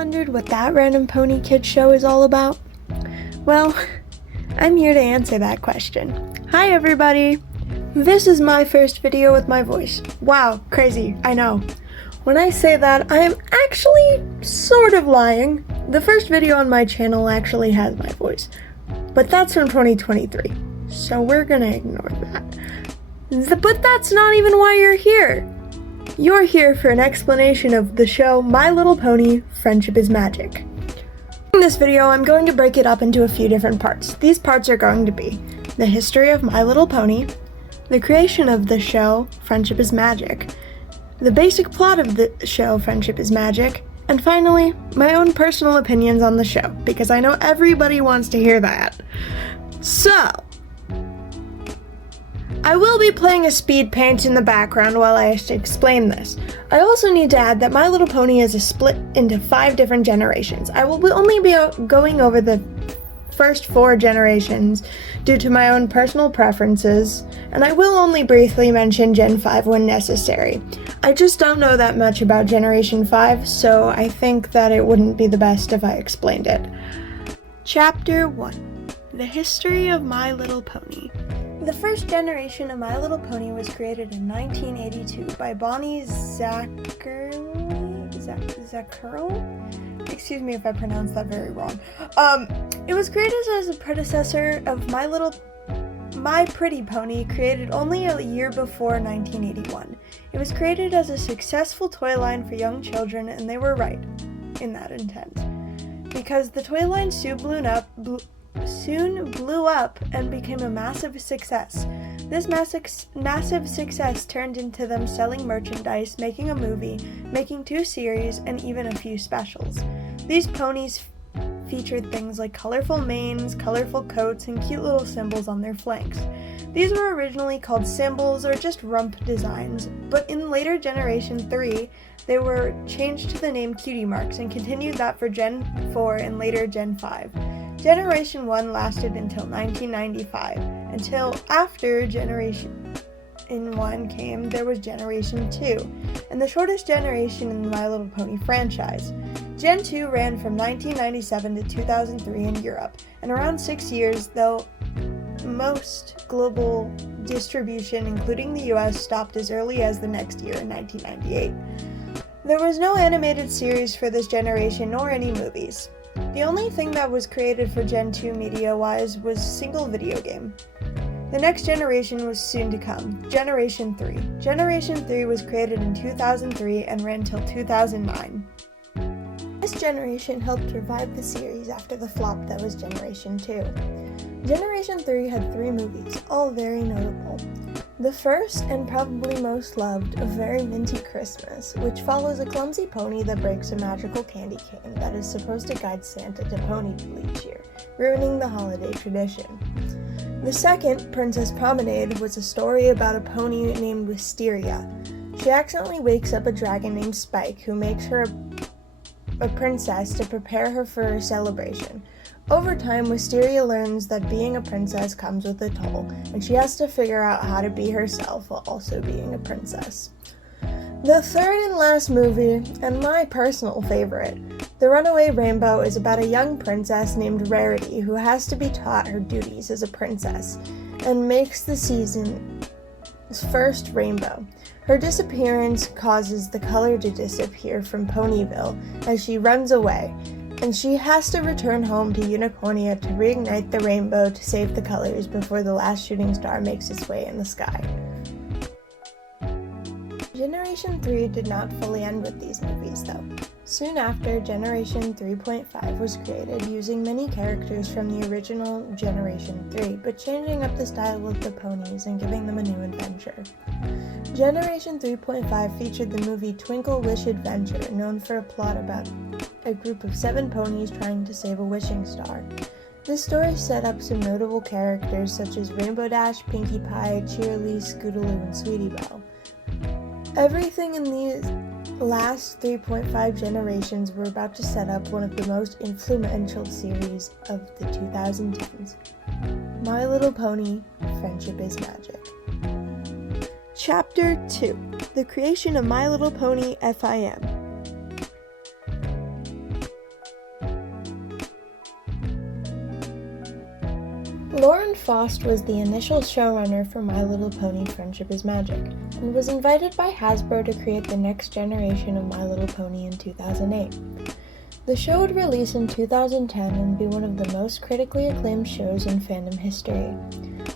wondered what that Random Pony Kids show is all about? Well, I'm here to answer that question. Hi everybody! This is my first video with my voice. Wow, crazy, I know. When I say that, I am actually sort of lying. The first video on my channel actually has my voice, but that's from 2023, so we're gonna ignore that. But that's not even why you're here. You're here for an explanation of the show My Little Pony: Friendship is Magic. In this video, I'm going to break it up into a few different parts. These parts are going to be the history of My Little Pony, the creation of the show Friendship is Magic, the basic plot of the show Friendship is Magic, and finally, my own personal opinions on the show, because I know everybody wants to hear that. So, I will be playing a speed paint in the background while I explain this. I also need to add that My Little Pony is split into 5 different generations. I will only be going over the first 4 generations due to my own personal preferences, and I will only briefly mention Gen 5 when necessary. I just don't know that much about Generation 5, so I think that it wouldn't be the best if I explained it. Chapter 1: The History of My Little Pony. The first generation of My Little Pony was created in 1982 by Bonnie Zackerl? Excuse me if I pronounced that very wrong. It was created as a predecessor of My Pretty Pony, created only a year before 1981. It was created as a successful toy line for young children, and they were right in that intent, because the toy line soon blew up and became a massive success. This massive success turned into them selling merchandise, making a movie, making 2 series, and even a few specials. These ponies featured things like colorful manes, colorful coats, and cute little symbols on their flanks. These were originally called symbols or just rump designs, but in later Generation 3, they were changed to the name Cutie Marks and continued that for Gen 4 and later Gen 5. Generation 1 lasted until 1995, until after Generation 1 came, there was Generation 2, and the shortest generation in the My Little Pony franchise. Gen 2 ran from 1997 to 2003 in Europe, and around 6 years, though most global distribution, including the US, stopped as early as the next year in 1998. There was no animated series for this generation nor any movies. The only thing that was created for Gen 2 media-wise was a single video game. The next generation was soon to come, Generation 3. Generation 3 was created in 2003 and ran till 2009. This generation helped revive the series after the flop that was Generation 2. Generation 3 had 3 movies, all very notable. The first, and probably most loved, A Very Minty Christmas, which follows a clumsy pony that breaks a magical candy cane that is supposed to guide Santa to Ponyville each year, ruining the holiday tradition. The second, Princess Promenade, was a story about a pony named Wisteria. She accidentally wakes up a dragon named Spike, who makes her a princess to prepare her for a celebration. Over time, Wisteria learns that being a princess comes with a toll, and she has to figure out how to be herself while also being a princess. The third and last movie, and my personal favorite, The Runaway Rainbow, is about a young princess named Rarity who has to be taught her duties as a princess, and makes the season's first rainbow. Her disappearance causes the color to disappear from Ponyville as she runs away, and she has to return home to Unicornia to reignite the rainbow to save the colors before the last shooting star makes its way in the sky. Generation 3 did not fully end with these movies, though. Soon after, Generation 3.5 was created using many characters from the original Generation 3, but changing up the style of the ponies and giving them a new adventure. Generation 3.5 featured the movie Twinkle Wish Adventure, known for a plot about a group of 7 ponies trying to save a wishing star. This story set up some notable characters such as Rainbow Dash, Pinkie Pie, Cheerilee, Scootaloo, and Sweetie Belle. Everything in these last 3.5 generations were about to set up one of the most influential series of the 2010s. My Little Pony: Friendship is Magic. Chapter 2: The Creation of My Little Pony FIM. Lauren Faust was the initial showrunner for My Little Pony Friendship is Magic, and was invited by Hasbro to create the next generation of My Little Pony in 2008. The show would release in 2010 and be one of the most critically acclaimed shows in fandom history.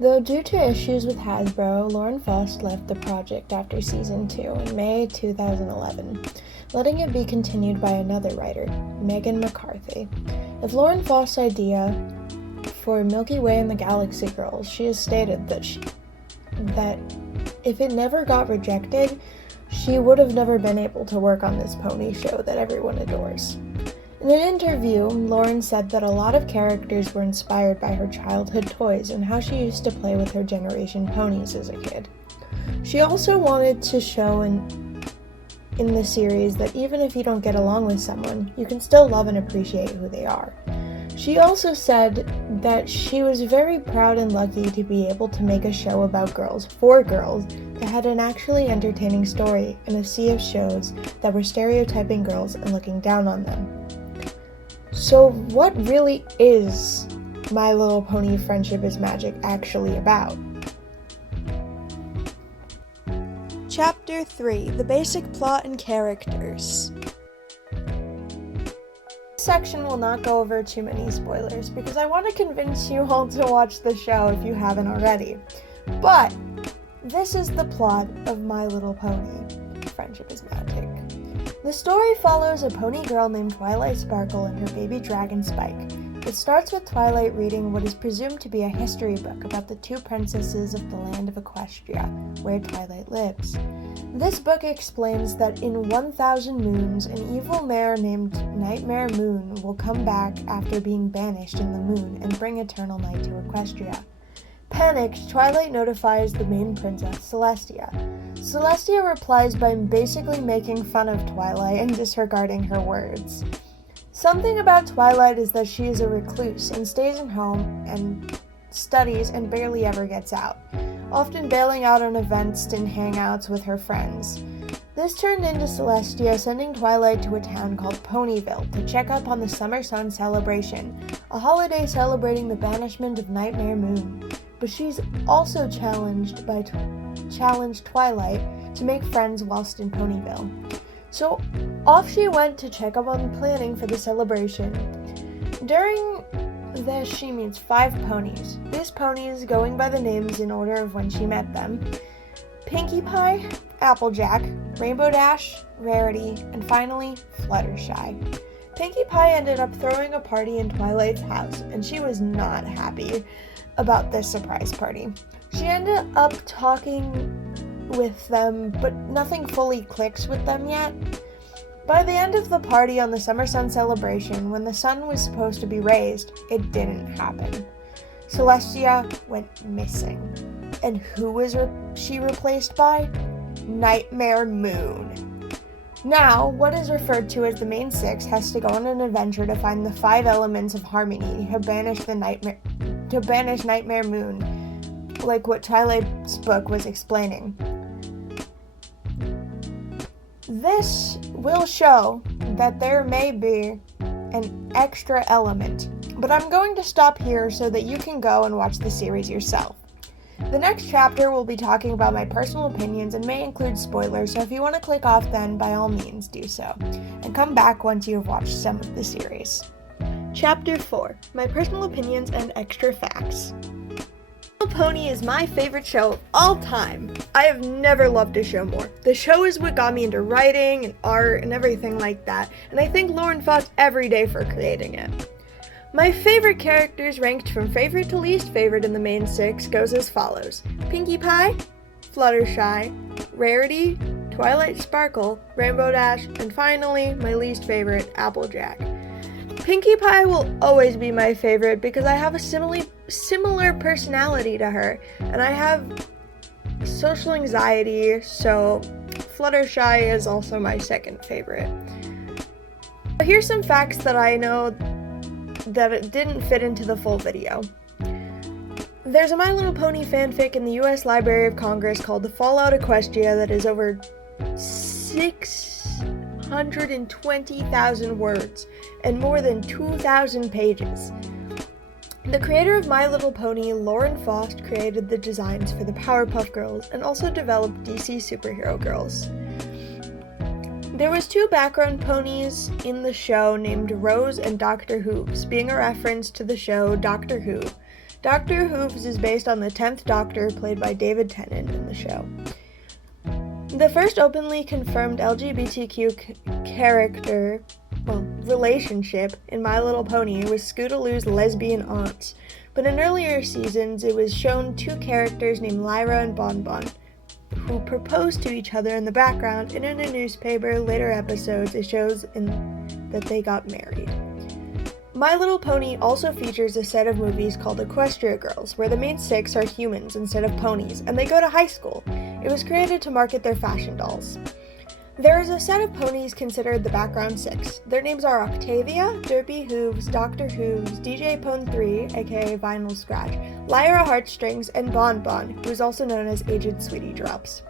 Though due to issues with Hasbro, Lauren Faust left the project after season 2 in May 2011, letting it be continued by another writer, Megan McCarthy. If Lauren Faust's idea for Milky Way and the Galaxy Girls, she has stated that if it never got rejected, she would have never been able to work on this pony show that everyone adores. In an interview, Lauren said that a lot of characters were inspired by her childhood toys and how she used to play with her generation ponies as a kid. She also wanted to show in the series that even if you don't get along with someone, you can still love and appreciate who they are. She also said that she was very proud and lucky to be able to make a show about girls for girls that had an actually entertaining story in a sea of shows that were stereotyping girls and looking down on them. So what really is My Little Pony Friendship is Magic actually about? Chapter 3: The Basic Plot and Characters. This section will not go over too many spoilers because I want to convince you all to watch the show if you haven't already. But this is the plot of My Little Pony Friendship is Magic. The story follows a pony girl named Twilight Sparkle and her baby dragon Spike. It starts with Twilight reading what is presumed to be a history book about the two princesses of the land of Equestria, where Twilight lives. This book explains that in 1,000 moons, an evil mare named Nightmare Moon will come back after being banished in the moon and bring eternal night to Equestria. Panicked, Twilight notifies the main princess, Celestia. Celestia replies by basically making fun of Twilight and disregarding her words. Something about Twilight is that she is a recluse and stays at home and studies and barely ever gets out, often bailing out on events and hangouts with her friends. This turned into Celestia sending Twilight to a town called Ponyville to check up on the Summer Sun celebration, a holiday celebrating the banishment of Nightmare Moon. But she's also challenged Twilight to make friends whilst in Ponyville. So off she went to check up on planning for the celebration. During this, she meets 5 ponies. These ponies, going by the names in order of when she met them: Pinkie Pie, Applejack, Rainbow Dash, Rarity, and finally, Fluttershy. Pinkie Pie ended up throwing a party in Twilight's house, and she was not happy about this surprise party. She ended up talking with them, but nothing fully clicks with them yet. By the end of the party on the Summer Sun celebration, when the sun was supposed to be raised, it didn't happen. Celestia went missing. And who was she replaced by? Nightmare Moon. Now, what is referred to as the main 6 has to go on an adventure to find the 5 elements of harmony to banish Nightmare Moon, like what Twilight's book was explaining. This will show that there may be an extra element, but I'm going to stop here so that you can go and watch the series yourself. The next chapter will be talking about my personal opinions and may include spoilers, so if you want to click off then, by all means do so, and come back once you have watched some of the series. Chapter 4: My Personal Opinions and Extra Facts. Little Pony is my favorite show of all time. I have never loved a show more. The show is what got me into writing and art and everything like that, and I thank Lauren Faust every day for creating it. My favorite characters, ranked from favorite to least favorite in the main 6, goes as follows: Pinkie Pie, Fluttershy, Rarity, Twilight Sparkle, Rainbow Dash, and finally, my least favorite, Applejack. Pinkie Pie will always be my favorite because I have a similar personality to her, and I have social anxiety, so Fluttershy is also my second favorite. Here's some facts that I know that it didn't fit into the full video. There's a My Little Pony fanfic in the US Library of Congress called The Fallout Equestria that is over 620,000 words and more than 2,000 pages. The creator of My Little Pony, Lauren Faust, created the designs for the Powerpuff Girls and also developed DC Superhero Girls. There was 2 background ponies in the show named Rose and Dr. Hooves, being a reference to the show Doctor Who. Dr. Hooves is based on the 10th Doctor, played by David Tennant in the show. The first openly confirmed LGBTQ relationship in My Little Pony was Scootaloo's lesbian aunts, but in earlier seasons it was shown 2 characters named Lyra and Bon Bon, who proposed to each other in the background, and in a newspaper later episodes it shows that they got married. My Little Pony also features a set of movies called Equestria Girls, where the main 6 are humans instead of ponies, and they go to high school. It was created to market their fashion dolls. There is a set of ponies considered the background 6. Their names are Octavia, Derpy Hooves, Dr. Hooves, DJ Pone 3, aka Vinyl Scratch, Lyra Heartstrings, and Bon Bon, who is also known as Aged Sweetie Drops.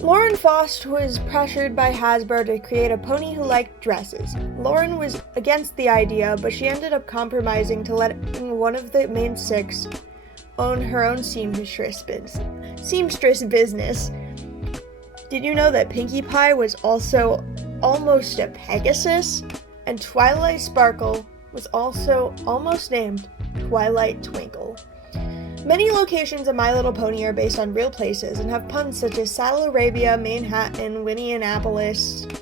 Lauren Faust was pressured by Hasbro to create a pony who liked dresses. Lauren was against the idea, but she ended up compromising to letting one of the main 6 own her own seamstress business. Did you know that Pinkie Pie was also almost a Pegasus? And Twilight Sparkle was also almost named Twilight Twinkle. Many locations of My Little Pony are based on real places and have puns such as Saddle Arabia, Manhattan, Winnieannapolis,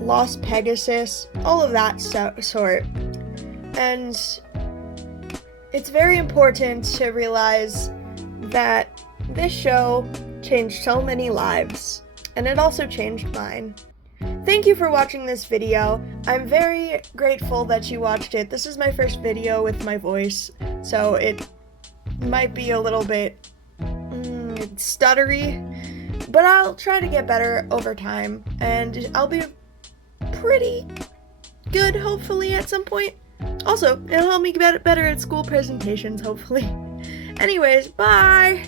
Los Pegasus, all of that sort. And it's very important to realize that this show changed so many lives, and it also changed mine. Thank you for watching this video. I'm very grateful that you watched it. This is my first video with my voice, so it might be a little bit stuttery, but I'll try to get better over time, and I'll be pretty good, hopefully, at some point. Also, it'll help me get better at school presentations, hopefully. Anyways, bye!